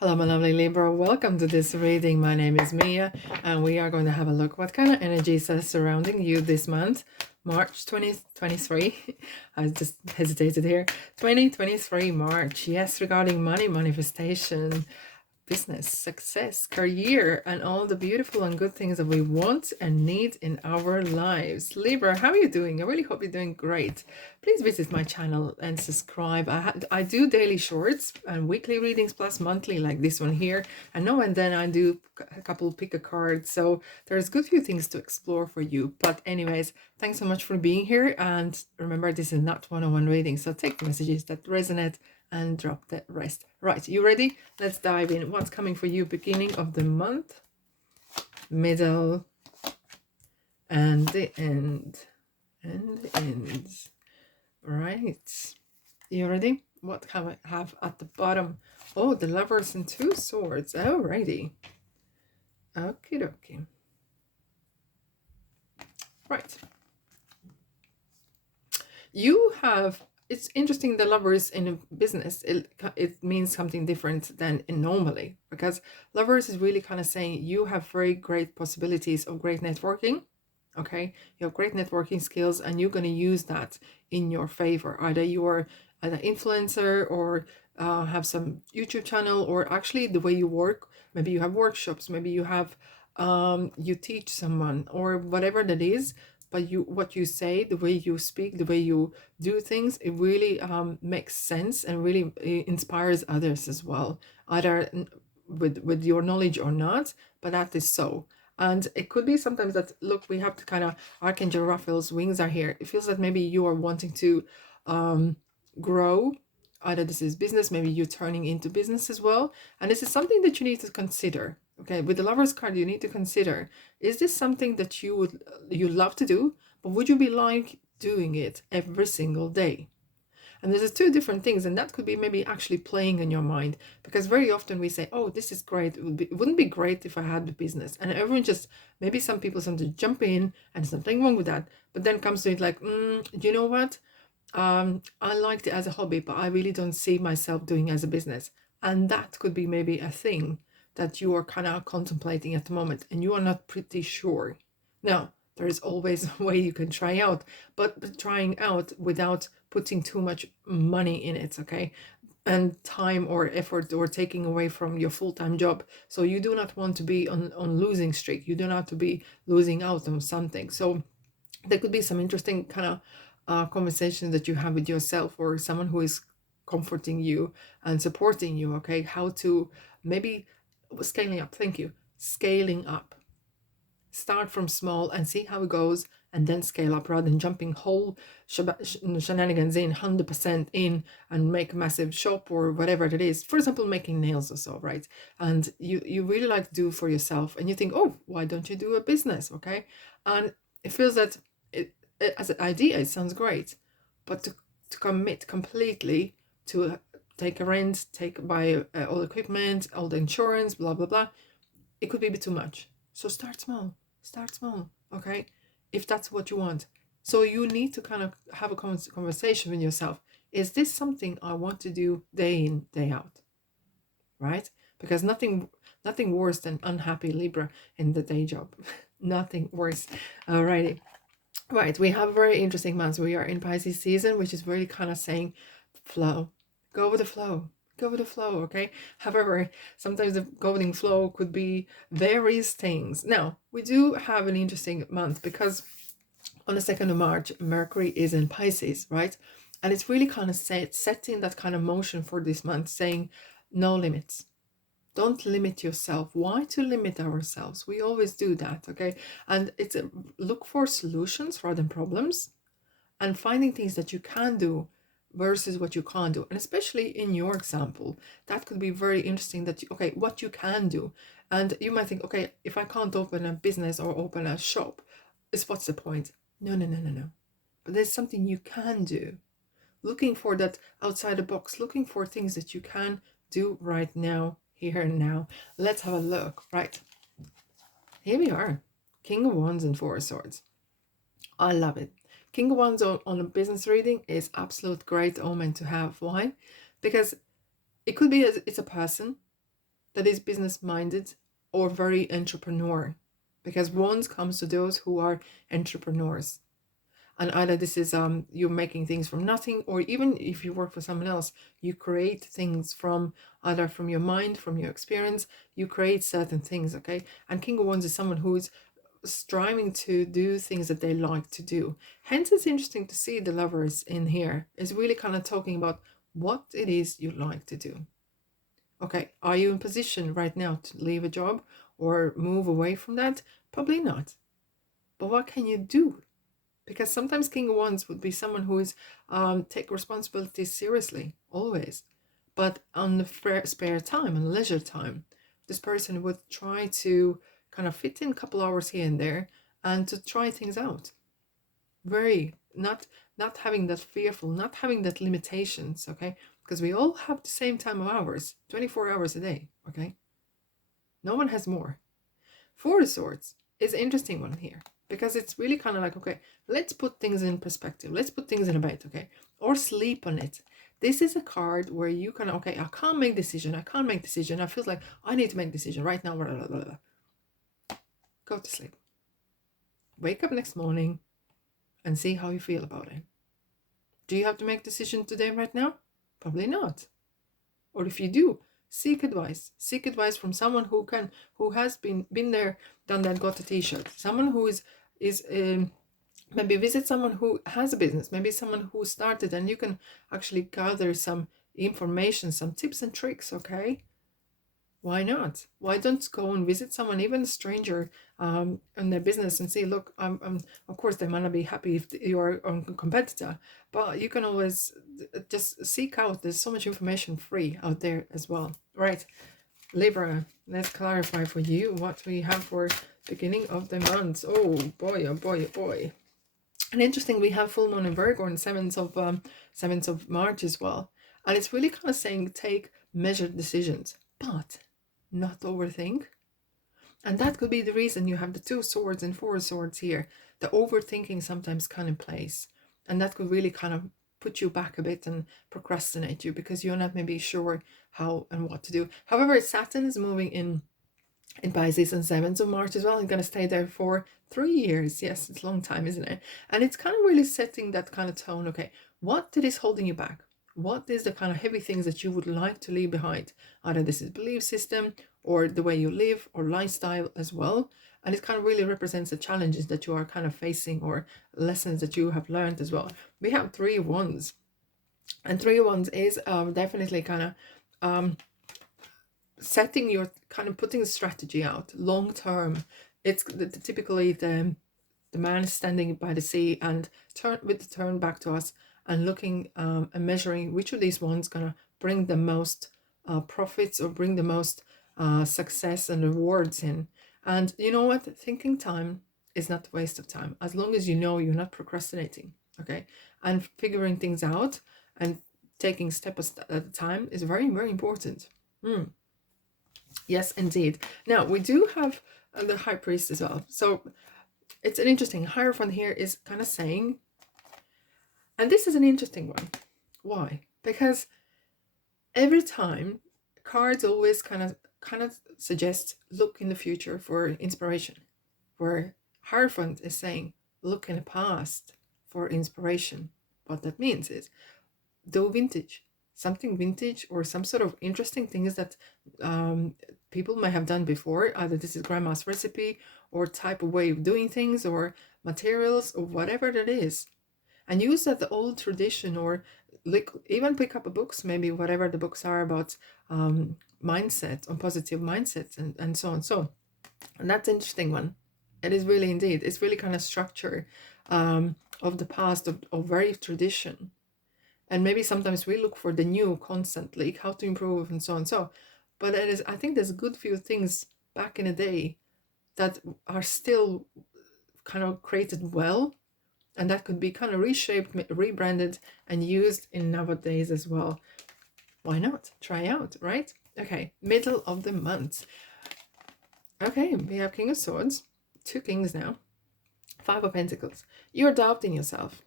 Hello, my lovely Libra. Welcome to this reading. My name is Mia, and we are going to have a look what kind of energies are surrounding you this month, March 2023. I just hesitated here. 2023 March. Yes, regarding money, manifestation, business, success, career, and all the beautiful and good things that we want and need in our lives. Libra, how are you doing? I really hope you're doing great. Please visit my channel and subscribe. I do daily shorts and weekly readings plus monthly like this one here. And now and then I do a couple pick a card. So there's good few things to explore for you. But anyways, thanks so much for being here. And remember, this is not one-on-one reading. So take the messages that resonate and drop the rest. Right, you ready? Let's dive in. What's coming for you beginning of the month, middle, and the end. And the ends. Right. You ready? What can I have at the bottom? Oh, the lovers and two swords. Alrighty. Okie dokie. Right. You have, it's interesting, the lovers in a business, it means something different than in normally, because lovers is really kind of saying you have very great possibilities of great networking. Okay, you have great networking skills and you're going to use that in your favor. Either you're an influencer or have some YouTube channel, or actually the way you work, maybe you have workshops, maybe you have you teach someone or whatever that is, but what you say, the way you speak, the way you do things, it really makes sense and really inspires others as well, either with your knowledge or not, but that is so. And it could be sometimes that, look, we have to kind of, Archangel Raphael's wings are here. It feels that maybe you are wanting to grow. Either this is business, maybe you're turning into business as well. And this is something that you need to consider. Okay, with the Lover's card, you need to consider, is this something that you love to do, but would you be like doing it every single day? And there's two different things, and that could be maybe actually playing in your mind, because very often we say, oh, this is great, it wouldn't be great if I had the business, and everyone just, maybe some people sometimes jump in, and there's nothing wrong with that, but then comes to it like, you know what, I liked it as a hobby, but I really don't see myself doing as a business. And that could be maybe a thing that you are kind of contemplating at the moment and you are not pretty sure. Now, there is always a way you can try out, but trying out without putting too much money in it, okay? And time or effort or taking away from your full-time job. So you do not want to be on losing streak. You do not want to be losing out on something. So there could be some interesting kind of conversation that you have with yourself or someone who is comforting you and supporting you. Okay, how to maybe scaling up. Thank you. Scaling up. Start from small and see how it goes, and then scale up rather than jumping whole shenanigans in 100% in and make a massive shop or whatever it is. For example, making nails or so, right? And you really like to do for yourself, and you think, oh, why don't you do a business? Okay, and it feels that as an idea, it sounds great, but to commit completely to take a rent, buy all equipment, all the insurance, blah blah blah, it could be a bit too much. So start small. Start small, okay? If that's what you want. So you need to kind of have a conversation with yourself. Is this something I want to do day in, day out? Right? Because nothing worse than unhappy Libra in the day job. Nothing worse. Alrighty. Right, we have a very interesting month. We are in Pisces season, which is really kind of saying flow. Go with the flow. Go with the flow, okay? However, sometimes the going flow could be various things. Now, we do have an interesting month because on the 2nd of March, Mercury is in Pisces, right? And it's really kind of setting that kind of motion for this month, saying no limits. Don't limit yourself. Why to limit ourselves? We always do that, okay? And it's look for solutions rather than problems, and finding things that you can do versus what you can't do. And especially in your example, that could be very interesting that, okay, what you can do. And you might think, okay, if I can't open a business or open a shop, what's the point? No, no, no, no, no. But there's something you can do. Looking for that outside the box, looking for things that you can do right now, here and now. Let's have a look. Right. Here we are. King of Wands and Four of Swords. I love it. King of Wands on a business reading is absolute great omen to have. Why? Because it could be it's a person, that is business minded or very entrepreneur, because wands comes to those who are entrepreneurs. And either this is you're making things from nothing, or even if you work for someone else, you create things from either from your mind, from your experience, you create certain things. Okay, and King of Wands is someone who is striving to do things that they like to do. Hence it's interesting to see the Lovers in here. It's really kind of talking about what it is you like to do. Okay, are you in position right now to leave a job or move away from that? Probably not. But what can you do? Because sometimes King of Wands would be someone who is take responsibilities seriously, always. But on the spare time and leisure time, this person would try to kind of fit in a couple hours here and there and to try things out. Very not having that fearful, not having that limitations, okay? Because we all have the same time of hours, 24 hours a day, okay? No one has more. Four of Swords is an interesting one here, because it's really kind of like, okay, let's put things in perspective. Let's put things in a bit, okay? Or sleep on it. This is a card where you can, okay, I can't make decision. I can't make decision. I feel like I need to make decision right now. Blah, blah, blah, blah. Go to sleep. Wake up next morning and see how you feel about it. Do you have to make decision today right now? Probably not. Or if you do, seek advice. Seek advice from someone who has been there, done that, got a t-shirt. Someone who is maybe visit someone who has a business, maybe someone who started, and you can actually gather some information, some tips and tricks, okay? Why not? Why don't go and visit someone, even a stranger, in their business, and say, look, I'm of course they might not be happy if you're a competitor, but you can always just seek out. There's so much information free out there as well, right? Libra, let's clarify for you what we have for beginning of the month. Oh boy, oh boy, oh boy. And interesting, we have full moon in Virgo on 7th of March as well. And it's really kind of saying take measured decisions, but not overthink. And that could be the reason you have the 2 swords and 4 swords here. The overthinking sometimes can in place. And that could really kind of put you back a bit and procrastinate you, because you're not maybe sure how and what to do. However, Saturn is moving in Pisces on 7th of March as well, and going to stay there for 3 years. Yes, it's a long time, isn't it? And it's kind of really setting that kind of tone. Okay, what is holding you back? What is the kind of heavy things that you would like to leave behind? Either this is belief system or the way you live or lifestyle as well. And it kind of really represents the challenges that you are kind of facing or lessons that you have learned as well. We have 3 of Wands. And 3 of Wands is definitely kind of setting your kind of putting a strategy out long term. It's typically the man is standing by the sea and turn back to us and looking and measuring which of these ones gonna bring the most profits or bring the most success and rewards in. And you know what? Thinking time is not a waste of time, as long as you know you're not procrastinating, okay? And figuring things out and taking step at a time is very, very important. Yes, indeed. Now, we do have the High Priest as well. So it's an interesting Hierophant here is kind of saying, and this is an interesting one. Why? Because every time cards always kind of suggest look in the future for inspiration, where Hierophant is saying look in the past for inspiration. What that means is do vintage, something vintage or some sort of interesting things that people may have done before. Either this is grandma's recipe or type of way of doing things or materials or whatever that is, and use that the old tradition, or like even pick up a books, maybe whatever the books are about mindset, on positive mindsets and so on. So, and that's an interesting one. It is really indeed. It's really kind of structure of the past, of very tradition. And maybe sometimes we look for the new constantly, how to improve and so on. So, but it is, I think there's a good few things back in the day that are still kind of created well, and that could be kind of reshaped, rebranded, and used in nowadays as well. Why not? Try out, right? Okay, middle of the month. Okay, we have King of Swords, 2 kings now, 5 of Pentacles. You're doubting yourself,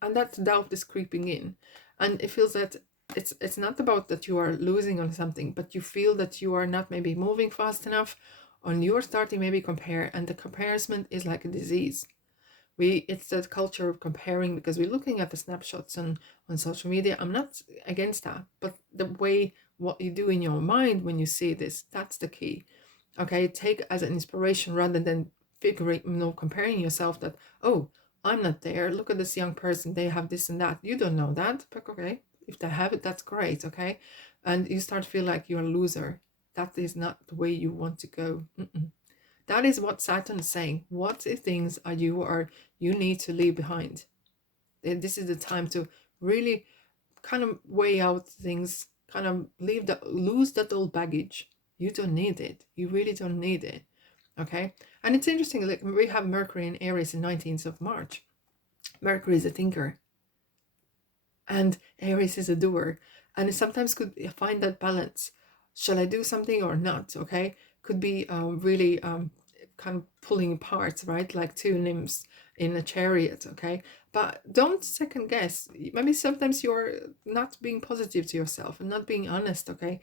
and that doubt is creeping in, and it feels that it's not about that you are losing on something, but you feel that you are not maybe moving fast enough, and you're starting maybe compare, and the comparison is like a disease. It's that culture of comparing, because we're looking at the snapshots on social media. I'm not against that, but the way what you do in your mind when you see this, that's the key. Okay, take as an inspiration rather than figuring, comparing yourself that, oh, I'm not there, look at this young person, they have this and that. You don't know that, but okay, if they have it, that's great. Okay, and you start to feel like you're a loser. That is not the way you want to go. That is what Saturn is saying. What things you need to leave behind? This is the time to really kind of weigh out things, kind of lose that old baggage. You don't need it. You really don't need it. Okay. And it's interesting, like we have Mercury in Aries in 19th of March. Mercury is a thinker, and Aries is a doer. And it sometimes could find that balance. Shall I do something or not? Okay. Could be really kind of pulling apart, right? Like two nymphs in a chariot. Okay. But don't second guess. Maybe sometimes you're not being positive to yourself and not being honest. Okay.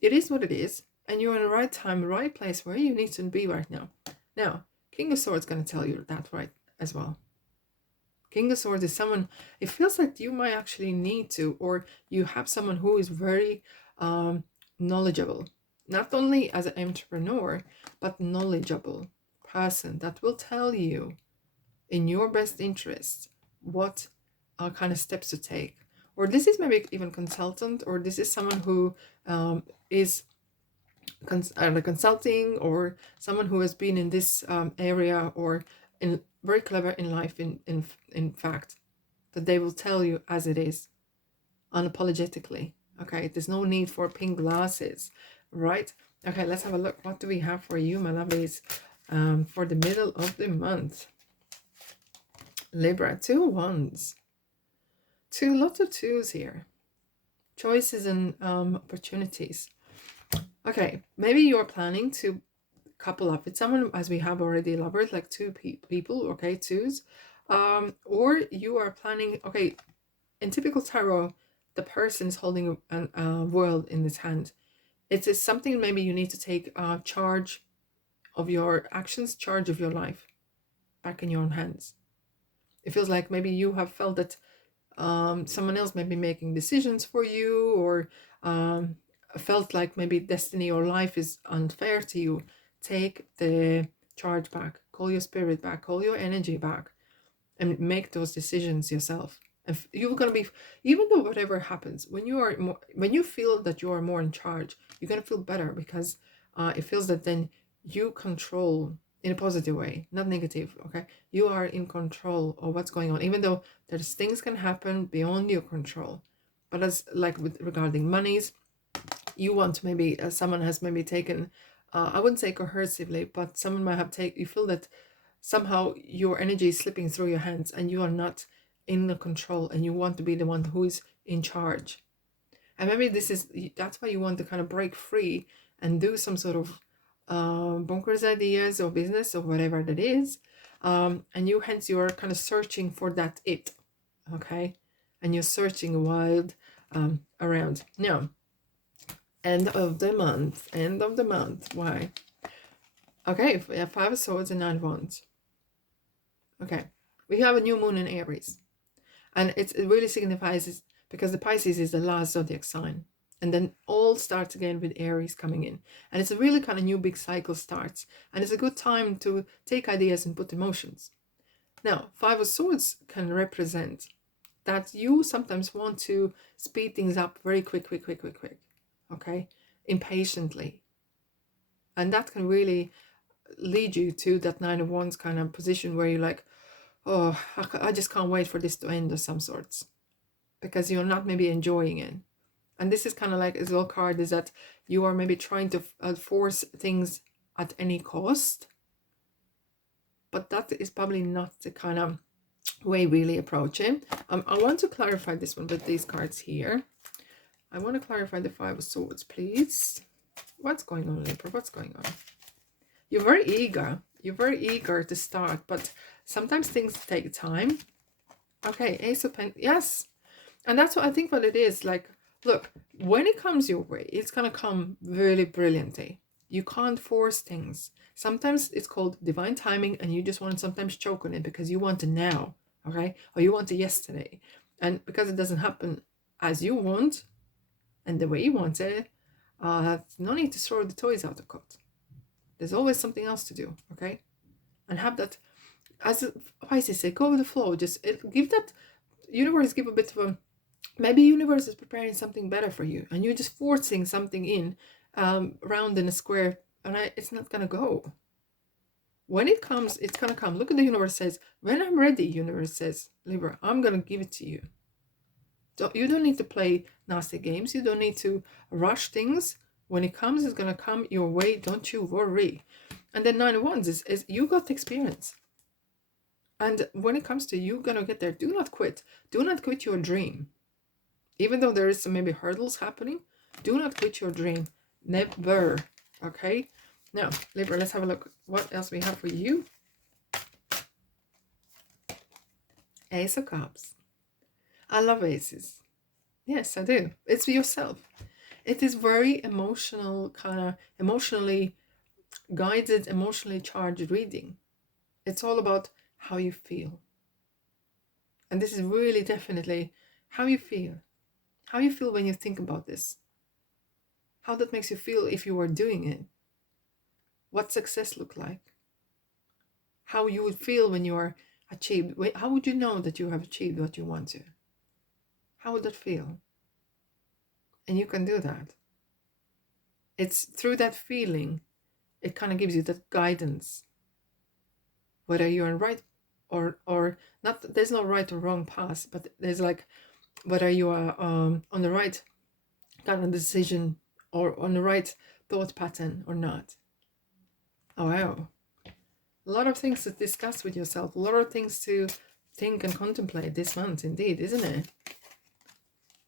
It is what it is. And you're in the right time, right place where you need to be right now. Now, King of Swords is going to tell you that right as well. King of Swords is someone, it feels like you might actually need to, or you have someone who is very knowledgeable, not only as an entrepreneur, but knowledgeable person that will tell you in your best interest what kind of steps to take. Or this is maybe even consultant, or this is someone who is consulting, or someone who has been in this area, or in very clever in life in fact, that they will tell you as it is, unapologetically. Okay, there's no need for pink glasses, right? Okay, let's have a look. What do we have for you, my lovelies, for the middle of the month? Libra, 2 wands, lots of twos here, choices and opportunities. Okay, maybe you're planning to couple up with someone, as we have already elaborated, like two people, okay, twos, or you are planning, okay, in typical tarot, the person is holding a world in his hand. It's something maybe you need to take charge of your actions, charge of your life back in your own hands. It feels like maybe you have felt that someone else may be making decisions for you, or felt like maybe destiny or life is unfair to you. Take the charge back, call your spirit back, call your energy back, and make those decisions yourself. And you're going to be, even though whatever happens, when you feel that you are more in charge, you're going to feel better, because it feels that then you control in a positive way, not negative. Okay, you are in control of what's going on, even though there's things can happen beyond your control. But as like regarding monies, you want maybe someone has maybe taken, I wouldn't say coercively, but someone might have taken, you feel that somehow your energy is slipping through your hands and you are not in the control, and you want to be the one who is in charge. And maybe that's why you want to kind of break free and do some sort of bonkers ideas or business or whatever that is. And you're kind of searching for that it, okay? And you're searching wild around. Now, end of the month, why? Okay, we have 5 of Swords and 9 of Wands. Okay, we have a new moon in Aries. And it really signifies, because the Pisces is the last zodiac sign. And then all starts again with Aries coming in. And it's a really kind of new big cycle starts. And it's a good time to take ideas and put emotions. Now, 5 of Swords can represent that you sometimes want to speed things up very quick. Okay? Impatiently. And that can really lead you to that 9 of Wands kind of position where you're like, oh, I just can't wait for this to end of some sorts, because you're not maybe enjoying it. And this is kind of like a little card, is that you are maybe trying to force things at any cost, but that is probably not the kind of way really approach it. I want to clarify this one with these cards here. I want to clarify the 5 of Swords, please. What's going on, Libra? What's going on? You're very eager. You're very eager to start, but sometimes things take time. Okay, Ace of Pentacles. Yes. And that's what I think what it is. Like, Look, when it comes your way, it's gonna come really brilliantly. You can't force things. Sometimes it's called divine timing, and you just want to sometimes choke on it because you want it now, okay? Or you want it yesterday. And because it doesn't happen as you want and the way you want it, no need to throw the toys out the cot. There's always something else to do, okay? And have that, as Pisces say, go with the flow. Just give that universe, give a bit of a, maybe universe is preparing something better for you, and you're just forcing something in, round in a square, and it's not gonna go. When it comes, it's gonna come. Look at the universe says, when I'm ready, universe says, Libra, I'm gonna give it to you. You don't need to play nasty games. You don't need to rush things. When it comes, it's gonna come your way. Don't you worry. And then 9 of Wands is you got experience. And when it comes to you gonna get there, do not quit. Do not quit your dream. Even though there is some maybe hurdles happening, do not quit your dream. Never. Okay? Now, Libra, let's have a look. What else we have for you? Ace of Cups. I love aces. Yes, I do. It's yourself. It is very emotional, kind of emotionally guided, emotionally charged reading. It's all about how you feel. And this is really definitely how you feel. How you feel when you think about this. How that makes you feel if you were doing it. What success look like. How you would feel when you are achieved. How would you know that you have achieved what you want to? How would that feel? And you can do that. It's through that feeling, it kind of gives you that guidance. Whether you're on right or not, there's no right or wrong path, but there's like whether you are on the right kind of decision or on the right thought pattern or not. Oh wow. A lot of things to discuss with yourself, a lot of things to think and contemplate this month indeed, isn't it?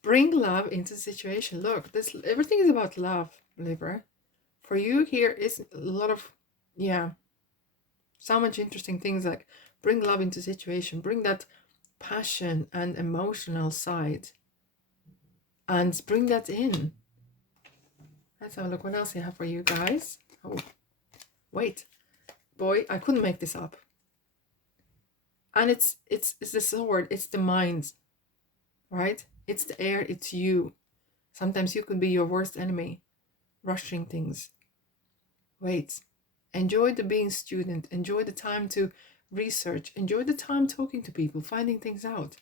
Bring love into the situation. Look, everything is about love, Libra. For you here is a lot of, yeah, so much interesting things, like bring love into the situation, bring that passion and emotional side, and bring that in. Let's have a look what else I have for you guys. Oh, wait, boy, I couldn't make this up. And it's the sword, it's the mind, right? It's the air, it's you. Sometimes you can be your worst enemy, rushing things. Wait, enjoy the being student, enjoy the time to research, enjoy the time talking to people, finding things out.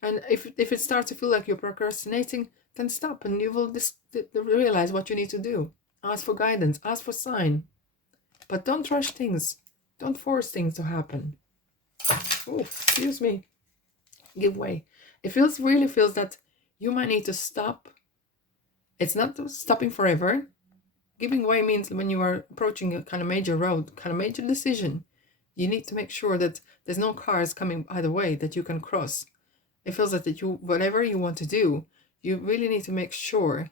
And if it starts to feel like you're procrastinating, then stop and you will realize what you need to do. Ask for guidance, ask for sign. But don't rush things. Don't force things to happen. Oh, excuse me. Give way. It really feels that you might need to stop. It's not stopping forever. Giving way means when you are approaching a kind of major road, kind of major decision, you need to make sure that there's no cars coming either way that you can cross. It feels like that whatever you want to do, you really need to make sure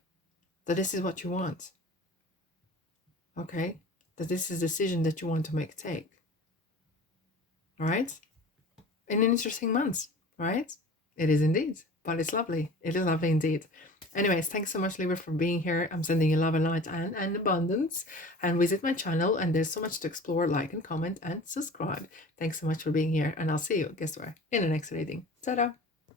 that this is what you want. Okay? That this is a decision that you want to take. All right? An interesting month, right? It is indeed, but it's lovely. It is lovely indeed. Anyways, thanks so much, Libra, for being here. I'm sending you love and light and abundance. And visit my channel, and there's so much to explore. Like and comment and subscribe. Thanks so much for being here, and I'll see you, guess where, in the next reading. Ta-da!